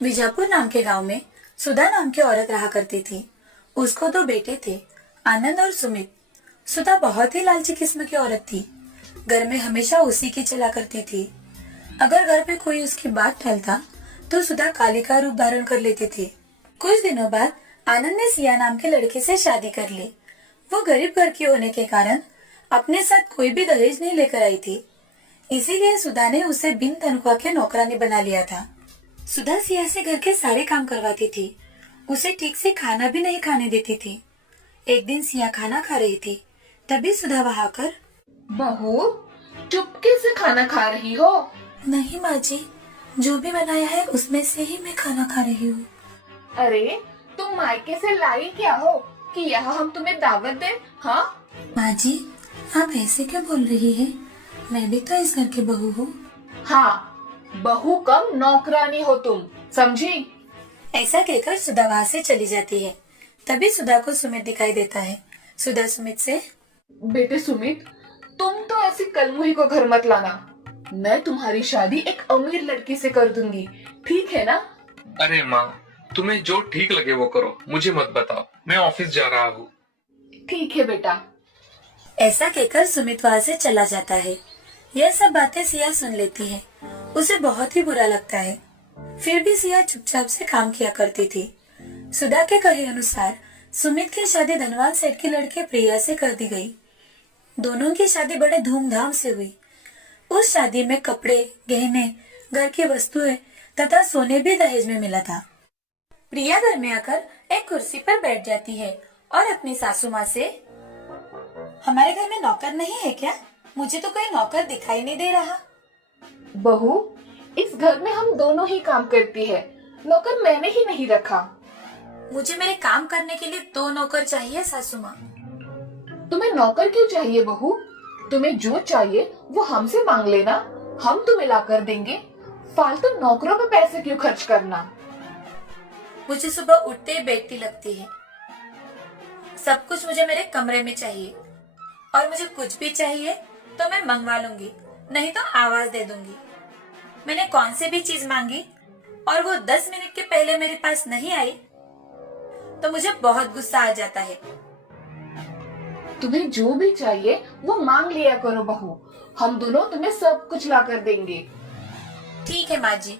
बीजापुर नाम के गांव में सुधा नाम की औरत रहा करती थी। उसको दो बेटे थे, आनंद और सुमित। सुधा बहुत ही लालची किस्म की औरत थी। घर में हमेशा उसी की चला करती थी। अगर घर पे कोई उसकी बात टालता तो सुधा काली का रूप धारण कर लेती थी। कुछ दिनों बाद आनंद ने सिया नाम के लड़के से शादी कर ली। वो गरीब घर की होने के कारण अपने साथ कोई भी दहेज नहीं लेकर आई थी। इसीलिए सुधा ने उसे बिन तनख्वाह के नौकरानी बना लिया था। सुधा सिया से घर के सारे काम करवाती थी। उसे ठीक से खाना भी नहीं खाने देती थी। एक दिन सिया खाना खा रही थी, तभी सुधा वहां आकर, बहू, चुपके से खाना खा रही हो? नहीं माँ जी, जो भी बनाया है उसमें से ही मैं खाना खा रही हूँ। अरे, तुम मायके से लाई क्या हो कि यहाँ हम तुम्हें दावत दें? हाँ माँ जी, आप ऐसे क्यों बोल रही है? मैं भी तो इस घर की बहू हूँ। हाँ, बहू कम नौकरानी हो तुम, समझी? ऐसा कहकर सुधा वहाँ से चली जाती है। तभी सुधा को सुमित दिखाई देता है। सुधा सुमित से, बेटे सुमित, तुम तो ऐसी कलमुही को घर मत लाना। मैं तुम्हारी शादी एक अमीर लड़की से कर दूंगी, ठीक है ना? अरे माँ, तुम्हें जो ठीक लगे वो करो, मुझे मत बताओ। मैं ऑफिस जा रहा हूँ। ठीक है बेटा। ऐसा कहकर सुमित वहाँ से चला जाता है। यह सब बातें सिया सुन लेती है। उसे बहुत ही बुरा लगता है। फिर भी सिया चुपचाप से काम किया करती थी। सुधा के कहे अनुसार सुमित की शादी धनवान सेठ की लड़के प्रिया से कर दी गई। दोनों की शादी बड़े धूमधाम से हुई। उस शादी में कपड़े, गहने, घर की वस्तुएं तथा सोने भी दहेज में मिला था। प्रिया घर में आकर एक कुर्सी पर बैठ जाती है और अपनी सासू माँ से, हमारे घर में नौकर नहीं है क्या? मुझे तो कोई नौकर दिखाई नहीं दे रहा। बहू, इस घर में हम दोनों ही काम करती है, नौकर मैंने ही नहीं रखा। मुझे मेरे काम करने के लिए 2 नौकर चाहिए सासू माँ। तुम्हें नौकर क्यों चाहिए बहू? तुम्हें जो चाहिए वो हमसे मांग लेना, हम तुम्हें ला कर देंगे। फालतू नौकरों पे पैसे क्यों खर्च करना? मुझे सुबह उठते ही बेटी लगती है। सब कुछ मुझे मेरे कमरे में चाहिए, और मुझे कुछ भी चाहिए तो मैं मंगवा लूंगी, नहीं तो आवाज दे दूंगी। मैंने कौन सी भी चीज मांगी और वो 10 मिनट के पहले मेरे पास नहीं आई तो मुझे बहुत गुस्सा आ जाता है। तुम्हें जो भी चाहिए वो मांग लिया करो बहू, हम दोनों तुम्हें सब कुछ ला कर देंगे। ठीक है माँ जी,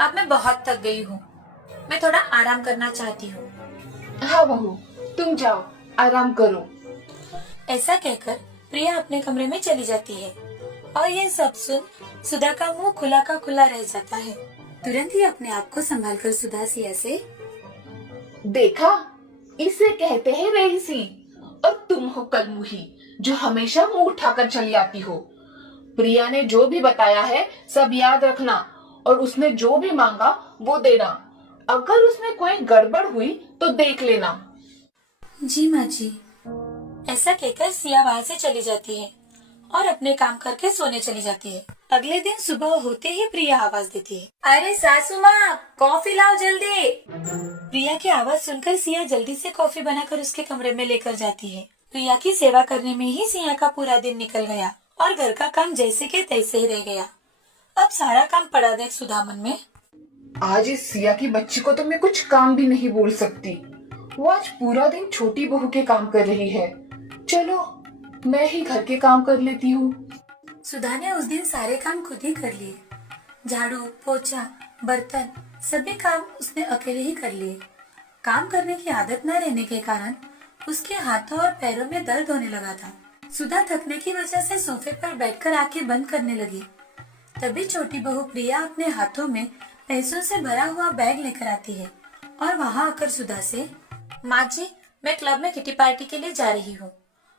अब मैं बहुत थक गई हूँ। मैं थोड़ा आराम करना चाहती हूँ। हाँ बहू, तुम जाओ, आराम करो। ऐसा कहकर प्रिया अपने कमरे में चली जाती है और ये सब सुन सुधा का मुंह खुला का खुला रह जाता है। तुरंत ही अपने आप को संभालकर सुधा सिया से, देखा, इसे कहते हैं रईसी, और तुम हो कलमुही जो हमेशा मुंह उठाकर चली आती हो। प्रिया ने जो भी बताया है सब याद रखना, और उसने जो भी मांगा वो देना। अगर उसमें कोई गड़बड़ हुई तो देख लेना। जी माँ जी। ऐसा कहकर सिया वहाँ से चली जाती है और अपने काम करके सोने चली जाती है। अगले दिन सुबह होते ही प्रिया आवाज देती है, अरे सासू माँ, कॉफी लाओ जल्दी। प्रिया की आवाज सुनकर सिया जल्दी से कॉफी बनाकर उसके कमरे में लेकर जाती है। प्रिया की सेवा करने में ही सिया का पूरा दिन निकल गया और घर का काम जैसे के तैसे ही रह गया। अब सारा काम पड़ा देख सुधा मन में, आज इस सिया की बच्ची को तो मैं कुछ काम भी नहीं बोल सकती। वो आज पूरा दिन छोटी बहू के काम कर रही है। चलो, मैं ही घर के काम कर लेती हूँ। सुधा ने उस दिन सारे काम खुद ही कर लिए। झाड़ू, पोछा, बर्तन, सभी काम उसने अकेले ही कर लिए। काम करने की आदत न रहने के कारण उसके हाथों और पैरों में दर्द होने लगा था। सुधा थकने की वजह से सोफे पर बैठकर आंखें बंद करने लगी। तभी छोटी बहू प्रिया अपने हाथों में पैसों से भरा हुआ बैग लेकर आती है और वहाँ आकर सुधा से, माँ जी, मैं क्लब में किटी पार्टी के लिए जा रही हूँ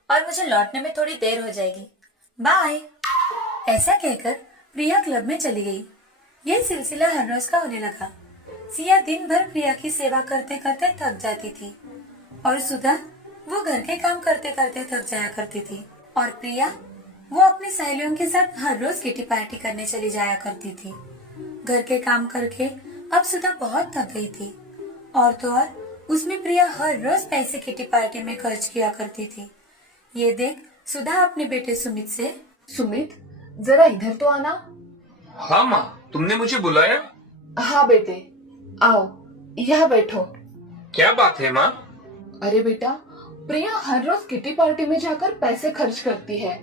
और मुझे लौटने में थोड़ी देर हो जाएगी, बाय। ऐसा कहकर प्रिया क्लब में चली गई। यह सिलसिला हर रोज का होने लगा। सिया दिन भर प्रिया की सेवा करते करते थक जाती थी और सुधा वो घर के काम करते करते थक जाया करती थी, और प्रिया वो अपनी सहेलियों के साथ हर रोज किटी पार्टी करने चली जाया करती थी। घर के काम करके अब सुधा बहुत थक गई थी, और तो और उसमें प्रिया हर रोज पैसे किटी पार्टी में खर्च किया करती थी। ये देख सुधा अपने बेटे सुमित से, सुमित, जरा इधर तो आना। हाँ माँ, तुमने मुझे बुलाया? हाँ बेटे, आओ, यहाँ बैठो। क्या बात है माँ? अरे बेटा, प्रिया हर रोज किटी पार्टी में जाकर पैसे खर्च करती है।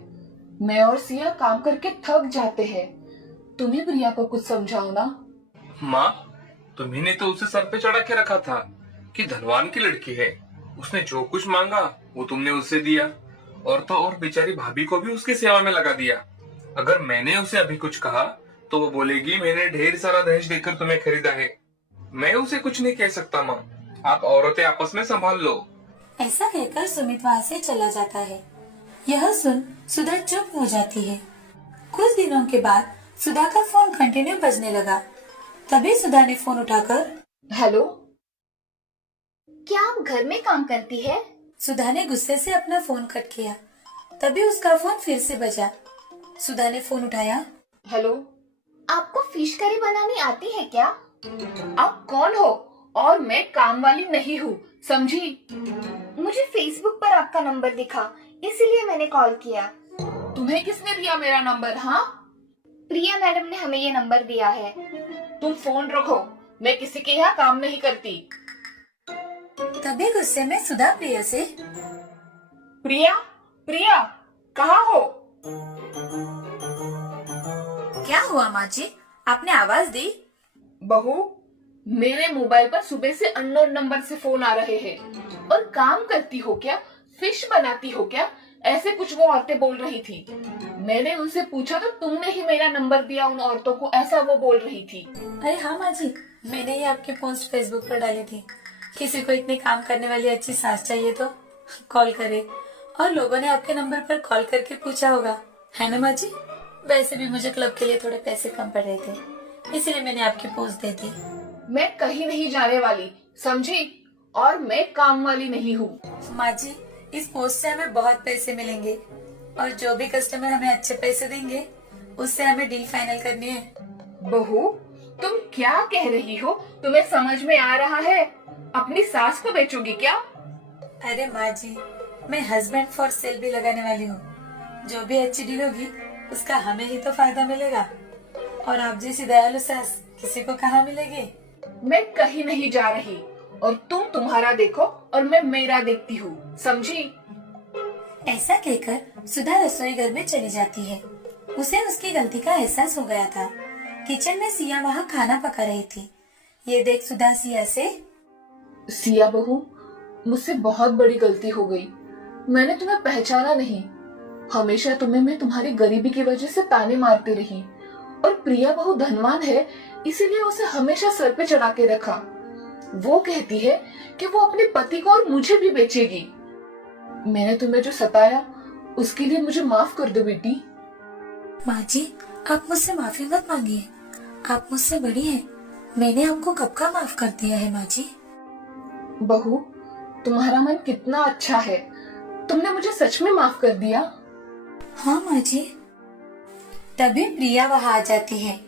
मैं और सिया काम करके थक जाते हैं। तुम ही प्रिया को कुछ समझाओ ना। माँ, तुम्ही ने तो उसे सर पे चढ़ा के रखा था कि धनवान की लड़की है, उसने जो कुछ मांगा वो तुमने उसे दिया, और तो और बेचारी भाभी को भी उसकी सेवा में लगा दिया। अगर मैंने उसे अभी कुछ कहा तो वो बोलेगी मैंने ढेर सारा दहेज देकर तुम्हें खरीदा है। मैं उसे कुछ नहीं कह सकता माँ, आप औरतें आपस में संभाल लो। ऐसा कहकर सुमित वहाँ से चला जाता है। यह सुन सुधा चुप हो जाती है। कुछ दिनों के बाद सुधा का फोन कंटिन्यू बजने लगा। तभी सुधा ने फोन उठाकर, हेलो। क्या आप घर में काम करती है? सुधा ने गुस्से से अपना फोन कट किया। तभी उसका फोन फिर से बजा। सुधा ने फोन उठाया। हेलो। आपको फिश करी बनानी आती है क्या? आप कौन हो? और मैं काम वाली नहीं हूँ, समझी? मुझे फेसबुक पर आपका नंबर दिखा, इसीलिए मैंने कॉल किया। तुम्हें किसने दिया मेरा नंबर? हाँ, प्रिया मैडम ने हमें ये नंबर दिया है। तुम फोन रखो, मैं किसी के यहाँ काम नहीं करती। तभी गुस्से में सुधा प्रिया से, प्रिया, प्रिया, कहाँ हो? क्या हुआ माँ जी, आपने आवाज दी? बहू, मेरे मोबाइल पर सुबह से अननोन नंबर से फोन आ रहे हैं। और काम करती हो क्या? फिश बनाती हो क्या? ऐसे कुछ वो औरतें बोल रही थी। मैंने उनसे पूछा तो तुमने ही मेरा नंबर दिया उन औरतों को, ऐसा वो बोल रही थी। अरे हाँ माँ जी, मैंने ही आपकी पोस्ट फेसबुक पर डाली थी। किसी को इतने काम करने वाली अच्छी सास चाहिए तो कॉल करे, और लोगों ने आपके नंबर पर कॉल करके पूछा होगा, है ना माँ जी? वैसे भी मुझे क्लब के लिए थोड़े पैसे कम पड़ रहे थे, इसलिए मैंने आपकी पोस्ट दे दी। मैं कहीं नहीं जाने वाली, समझी? और मैं काम वाली नहीं हूँ। माँ जी, इस पोस्ट से हमें बहुत पैसे मिलेंगे, और जो भी कस्टमर हमें अच्छे पैसे देंगे उससे हमें डील फाइनल करनी है। बहू, तुम क्या कह रही हो? तुम्हें समझ में आ रहा है? अपनी सास को बेचोगी क्या? अरे माँ जी, मैं हस्बैंड फॉर सेल भी लगाने वाली हूँ। जो भी अच्छी डील होगी उसका हमें ही तो फायदा मिलेगा, और आप जैसी दयालु सास किसी को कहाँ मिलेगी। मैं कहीं नहीं जा रही, और तुम तुम्हारा देखो और मैं मेरा देखती हूँ, समझी? ऐसा कहकर सुधा रसोई घर में चली जाती है। उसे उसकी गलती का एहसास हो गया था। किचन में सिया वहाँ खाना पका रही थी। ये देख सुधा सिया से, सिया बहू, मुझसे बहुत बड़ी गलती हो गई। मैंने तुम्हें पहचाना नहीं। हमेशा तुम्हें मैं तुम्हारी गरीबी की वजह से ताने मारती रही, और प्रिया बहू धनवान है, इसीलिए उसे हमेशा सर पे चढ़ा के रखा। वो कहती है कि वो अपने पति को और मुझे भी बेचेगी। मैंने तुम्हें जो सताया उसके लिए मुझे माफ कर दो बेटी। माँ जी, आप मुझसे माफी मत मांगिए, आप मुझसे बड़ी हैं। मैंने आपको कब का माफ कर दिया है माँ जी। बहू, तुम्हारा मन कितना अच्छा है, तुमने मुझे सच में माफ कर दिया। हाँ माँ जी। तभी प्रिया वहाँ आ जाती है,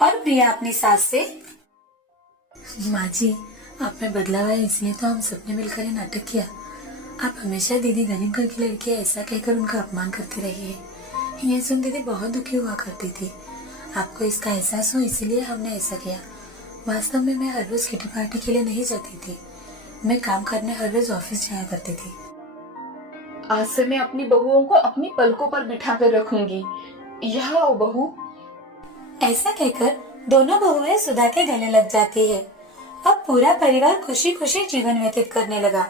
और प्रिया अपनी सास से, माँ जी, आप में बदलाव है इसलिए तो हम सबने मिलकर ये नाटक किया। आप हमेशा दीदी गरीब घर की लड़की है ऐसा कहकर उनका अपमान करती रही है। ये सुन दीदी बहुत दुखी हुआ करती थी। आपको इसका एहसास हो इसीलिए हमने ऐसा किया। वास्तव में मैं हर रोज किटी पार्टी के लिए नहीं जाती थी, मैं काम करने हर रोज ऑफिस जाया करती थी। आज से मैं अपनी बहुओं को अपनी पलकों पर बिठा कर रखूंगी। यहाँ आओ बहू। ऐसा कहकर दोनों बहुएं सुधा के गले लग जाती है। अब पूरा परिवार खुशी खुशी जीवन व्यतीत करने लगा।